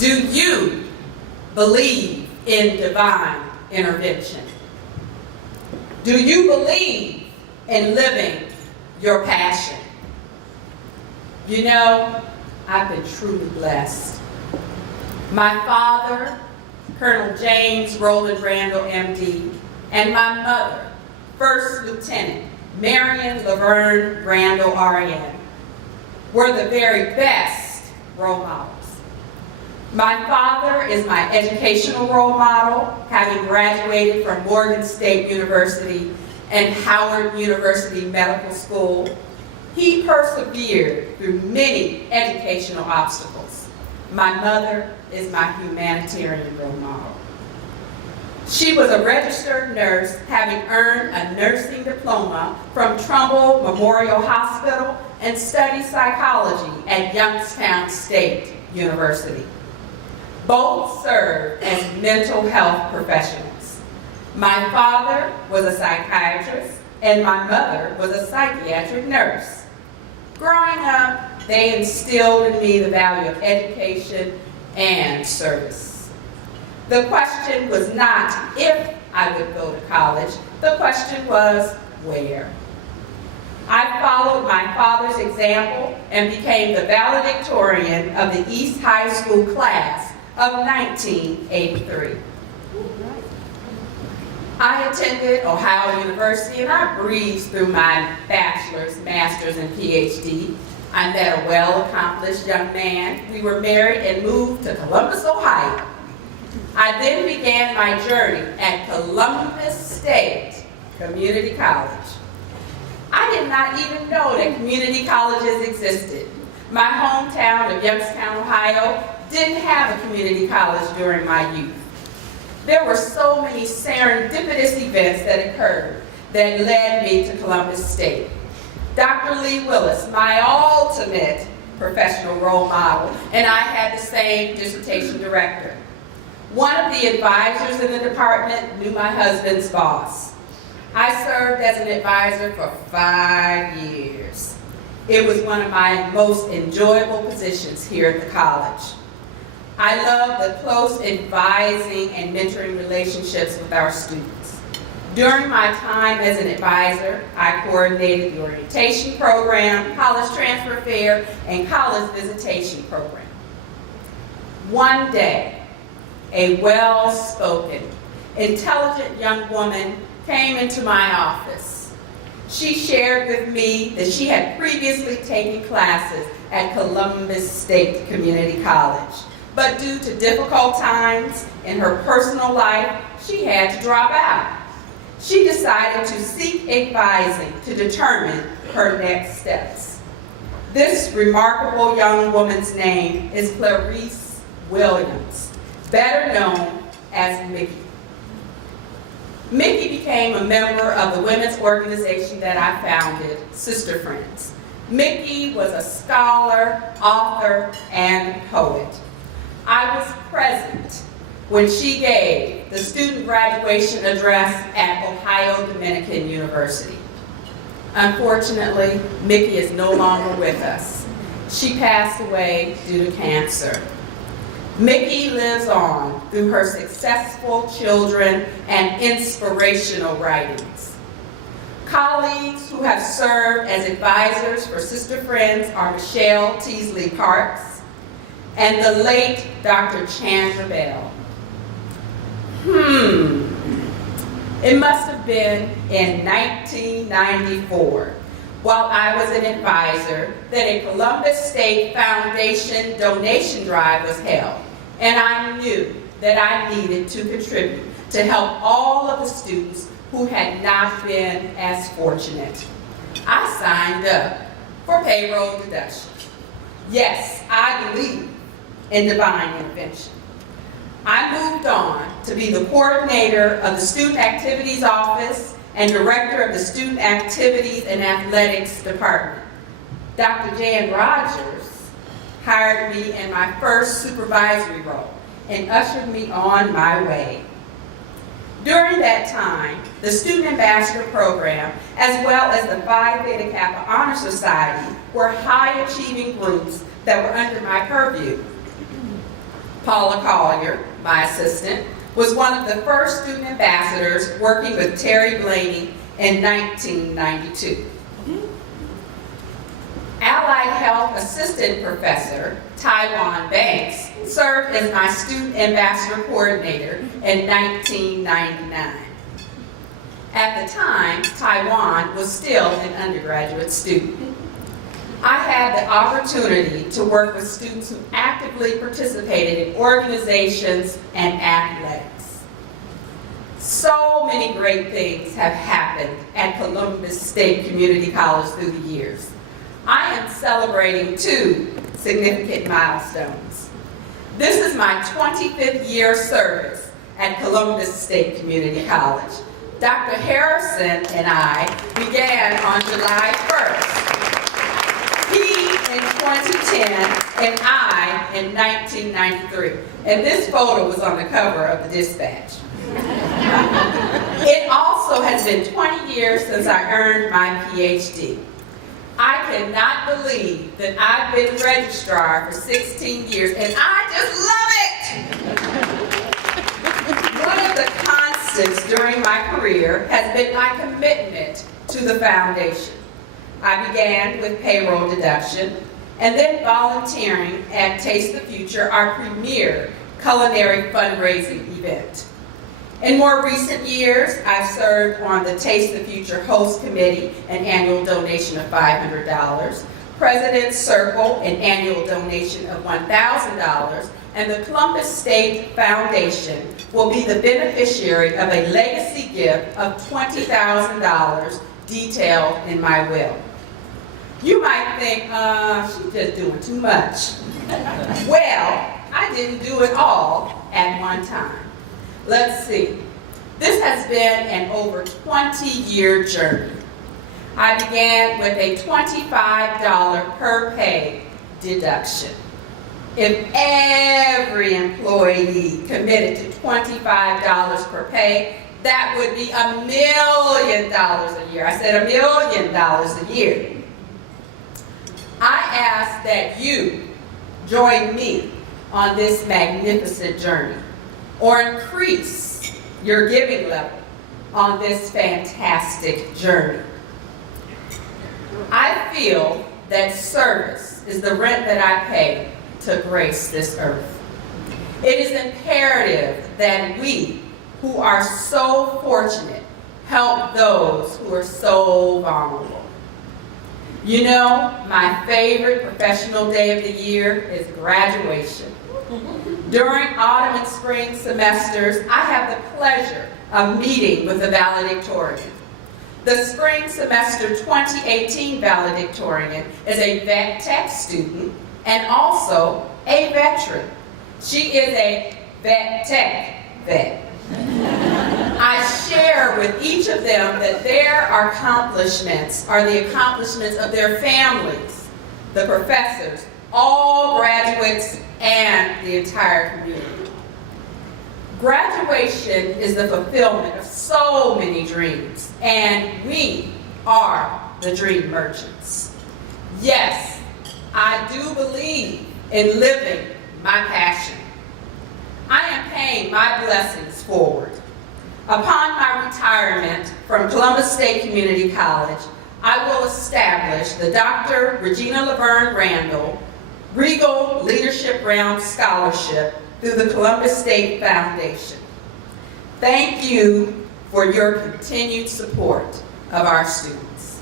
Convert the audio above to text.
Do you believe in divine intervention? Do you believe in living your passion? You know, I've been truly blessed. My father, Colonel James Roland Randall, MD, and my mother, First Lieutenant Marion Laverne Randall, RN, were the very best role models. My father is my educational role model, having graduated from Morgan State University and Howard University Medical School. He persevered through many educational obstacles. My mother is my humanitarian role model. She was a registered nurse, having earned a nursing diploma from Trumbull Memorial Hospital and studied psychology at Youngstown State University. Both served as mental health professionals. My father was a psychiatrist and my mother was a psychiatric nurse. Growing up, they instilled in me the value of education and service. The question was not if I would go to college, the question was where. I followed my father's example and became the valedictorian of the East High School class of 1983. I attended Ohio University and I breezed through my bachelor's, master's, and PhD. I met a well-accomplished young man. We were married and moved to Columbus, Ohio. I then began my journey at Columbus State Community College. I did not even know that community colleges existed. My hometown of Youngstown, Ohio, didn't have a community college during my youth. There were so many serendipitous events that occurred that led me to Columbus State. Dr. Lee Willis, my ultimate professional role model, and I had the same dissertation director. One of the advisors in the department knew my husband's boss. I served as an advisor for 5 years. It was one of my most enjoyable positions here at the college. I love the close advising and mentoring relationships with our students. During my time as an advisor, I coordinated the orientation program, college transfer fair, and college visitation program. One day, a well-spoken, intelligent young woman came into my office. She shared with me that she had previously taken classes at Columbus State Community College, but due to difficult times in her personal life, she had to drop out. She decided to seek advising to determine her next steps. This remarkable young woman's name is Clarice Williams, better known as Mickey. Mickey became a member of the women's organization that I founded, Sister Friends. Mickey was a scholar, author, and poet. I was present when she gave the student graduation address at Ohio Dominican University. Unfortunately, Mickey is no longer with us. She passed away due to cancer. Mickey lives on through her successful children and inspirational writings. Colleagues who have served as advisors for Sister Friends are Michelle Teasley Parks and the late Dr. Chandra Bell. It must have been in 1994, while I was an advisor, that a Columbus State Foundation donation drive was held, and I knew that I needed to contribute to help all of the students who had not been as fortunate. I signed up for payroll deduction. Yes, I believe in divine intervention. I moved on to be the coordinator of the Student Activities Office and director of the Student Activities and Athletics Department. Dr. Jan Rogers hired me in my first supervisory role and ushered me on my way. During that time, the Student Ambassador Program, as well as the Phi Theta Kappa Honor Society, were high-achieving groups that were under my purview. Paula Collier, my assistant, was one of the first student ambassadors working with Terry Blaney in 1992. Allied Health Assistant Professor Taiwan Banks served as my Student Ambassador Coordinator in 1999. At the time, Taiwan was still an undergraduate student. I had the opportunity to work with students who actively participated in organizations and athletics. So many great things have happened at Columbus State Community College through the years. I am celebrating 2 significant milestones. This is my 25th year service at Columbus State Community College. Dr. Harrison and I began on July 1st. He in 2010 and I in 1993. And this photo was on the cover of the Dispatch. It also has been 20 years since I earned my PhD. I cannot believe that I've been registrar for 16 years, and I just love it! One of the constants during my career has been my commitment to the foundation. I began with payroll deduction, and then volunteering at Taste the Future, our premier culinary fundraising event. In more recent years, I've served on the Taste the Future Host Committee, an annual donation of $500, President's Circle, an annual donation of $1,000, and the Columbus State Foundation will be the beneficiary of a legacy gift of $20,000 detailed in my will. You might think, she's just doing too much. Well, I didn't do it all at one time. Let's see. This has been an over 20-year journey. I began with a $25 per pay deduction. If every employee committed to $25 per pay, that would be $1 million a year. I said $1 million a year. I ask that you join me on this magnificent journey, or increase your giving level on this fantastic journey. I feel that service is the rent that I pay to grace this earth. It is imperative that we, who are so fortunate, help those who are so vulnerable. You know, my favorite professional day of the year is graduation. During autumn and spring semesters, I have the pleasure of meeting with the valedictorian. The spring semester 2018 valedictorian is a vet tech student and also a veteran. She is a vet tech vet. I share with each of them that their accomplishments are the accomplishments of their families, the professors, all graduates, and the entire community. Graduation is the fulfillment of so many dreams, and we are the dream merchants. Yes, I do believe in living my passion. I am paying my blessings forward. Upon my retirement from Columbus State Community College, I will establish the Dr. Regina Randall Regal Leadership Round Scholarship through the Columbus State Foundation. Thank you for your continued support of our students.